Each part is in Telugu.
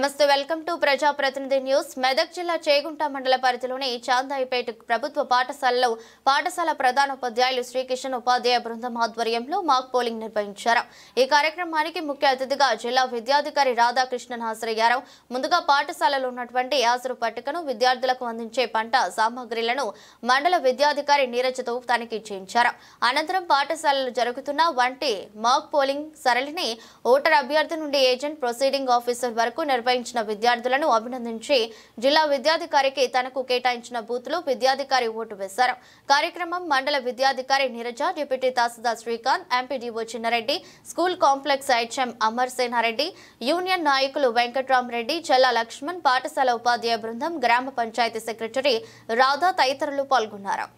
నమస్తే వెల్కమ్ టు ప్రజాప్రతినిధి న్యూస్. మెదక్ జిల్లా చేగుంట మండల పరిధిలోని చాందాయిపేట ప్రభుత్వ పాఠశాలలో పాఠశాల ప్రధానోపాధ్యాయులు శ్రీకిషన్ ఉపాధ్యాయ బృందం ఆధ్వర్యంలో మాక్ పోలింగ్ నిర్వహించారు. ఈ కార్యక్రమానికి ముఖ్య అతిథిగా జిల్లా విద్యాధికారి రాధాకృష్ణన్ హాజరయ్యారు. ముందుగా పాఠశాలలో ఉన్నటువంటి హాజరు పట్టికను విద్యార్థులకు అందించే పంట సామాగ్రిలను మండల విద్యాధికారి నీరజ్తో తనిఖీ చేయించారు. అనంతరం పాఠశాలలో జరుగుతున్న వంటి మాక్ పోలింగ్ సరళిని ఓటర్ అభ్యర్థి నుండి ఏజెంట్ ప్రొసీడింగ్ ఆఫీసర్ వరకు నిర్వహించిన విద్యార్థులను అభినందించి జిల్లా విద్యాధికారికి తనకు కేటాయించిన బూత్లో విద్యాధికారి ఓటు వేశారు. కార్యక్రమం మండల విద్యాధికారి Neeraja, deputy tahsildar Srikanth, MPDO Chinnareddy, school complex HM Amar Senareddy, union నాయకులు వెంకట్రామరెడ్డి, చెల్లా లక్ష్మణ్, పాఠశాల ఉపాధ్యాయ బృందం, గ్రామ పంచాయతీ సెక్రటరీ రాధా తదితరులు పాల్గొన్నారు.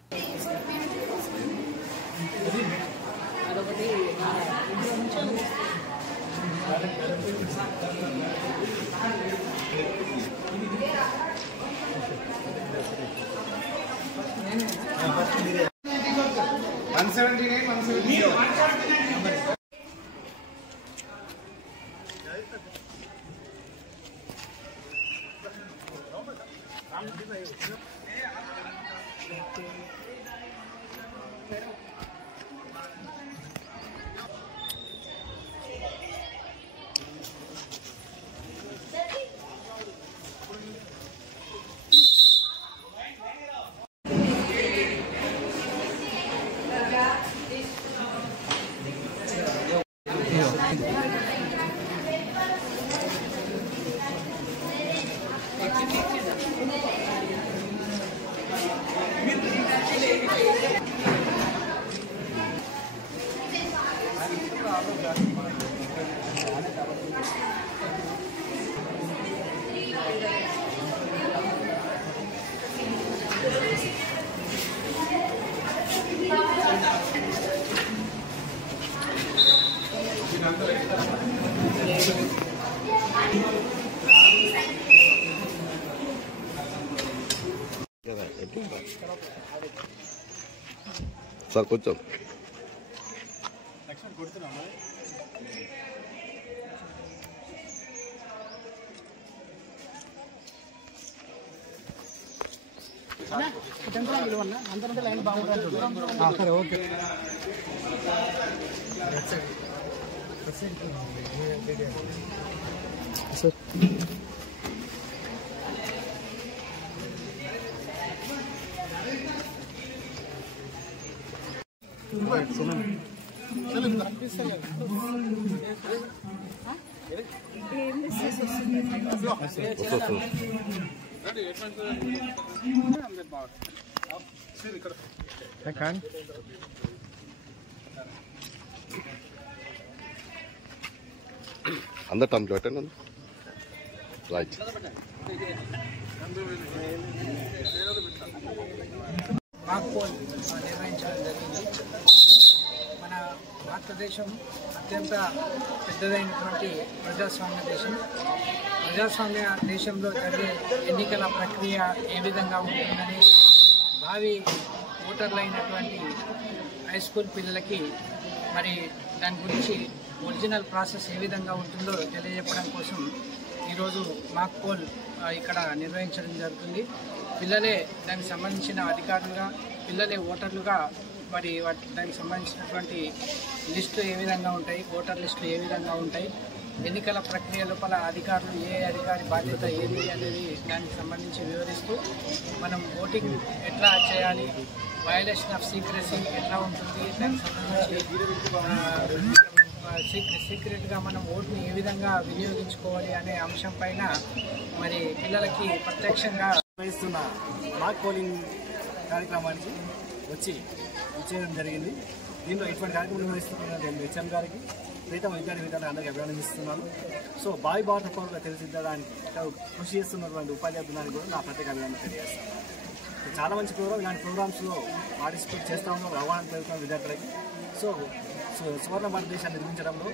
సార్ కొంచెం లైన్ బాగుంటుంది. సరే ఓకే సార్. అందరు టైం చూడండి. రైట్. మాక్ పోల్ నిర్వహించడం జరిగింది. మన భారతదేశం అత్యంత పెద్దదైనటువంటి ప్రజాస్వామ్య దేశం. ప్రజాస్వామ్య దేశంలో జరిగే ఎన్నికల ప్రక్రియ ఏ విధంగా ఉంటుందని భావి ఓటర్లైనటువంటి హై స్కూల్ పిల్లలకి మరి దాని గురించి ఒరిజినల్ ప్రాసెస్ ఏ విధంగా ఉంటుందో తెలియజెప్పడం కోసం ఈరోజు మాక్ పోల్ ఇక్కడ నిర్వహించడం జరుగుతుంది. పిల్లలే దానికి సంబంధించిన అధికారులుగా, పిల్లలే ఓటర్లుగా మరి దానికి సంబంధించినటువంటి లిస్టు ఏ విధంగా ఉంటాయి, ఓటర్ లిస్టులు ఏ విధంగా ఉంటాయి, ఎన్నికల ప్రక్రియ లోపల అధికారులు ఏ అధికారి బాధ్యత ఏది అనేది దానికి సంబంధించి వివరిస్తూ మనం ఓటింగ్ ఎట్లా చేయాలి, వయలేషన్ ఆఫ్ సీక్రెసీ ఎట్లా ఉంటుంది, దానికి సంబంధించి సీక్రెట్గా మనం ఓటుని ఏ విధంగా వినియోగించుకోవాలి అనే అంశం పైన మరి పిల్లలకి ప్రత్యక్షంగా నిర్వహిస్తున్న మాక్ పోలింగ్ కార్యక్రమానికి వచ్చేయడం జరిగింది. దీంట్లో ఇటువంటి కార్యక్రమం నిర్వహిస్తున్న హెచ్ఎం గారికి, మిగతా విద్యార్థులు అందరికీ అభినందిస్తున్నాను. సో భావి భారత పౌరులుగా తీర్చిదిద్దడానికి కృషి చేస్తున్నటువంటి ఉపాధ్యాయ బృందానికి కూడా నా ప్రత్యేక అభినందన తెలియజేస్తాను. చాలా మంచి ప్రోగ్రామ్, ఇలాంటి ప్రోగ్రామ్స్లో పార్టిసిపేట్ చేస్తూ ఉన్నాం, అవగాహన పెరుగుతున్న విద్యార్థులకి. సో సువర్ణ భారతదేశాన్ని నిర్మించడంలో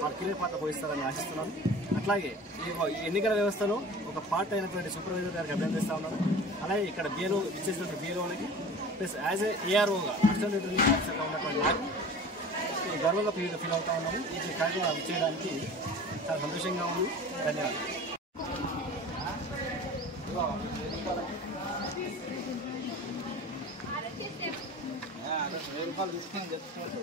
వారు కీలక పాత్ర పోషిస్తారని ఆశిస్తున్నాను. అట్లాగే ఈ ఎన్నికల వ్యవస్థలో ఒక పార్ట్ అయినటువంటి సూపర్వైజర్ గారికి అభినందిస్తూ ఉన్నాను. అలాగే ఇక్కడ బిఎల్ఓ ఇచ్చేసినటువంటి బిఎల్ఓలకి ప్లస్ యాజ్ ఏఆర్ఓగా అసిస్టెంట్ రిటర్నింగ్ ఆఫీసర్గా ఉన్నటువంటి నాకు గర్వంగా ఫీల్ అవుతా ఉన్నాము. ఈ కార్యక్రమం చేయడానికి చాలా సంతోషంగా ఉంది. ధన్యవాదాలు. రూపాయలు తీసుకొని చెప్తున్నాను.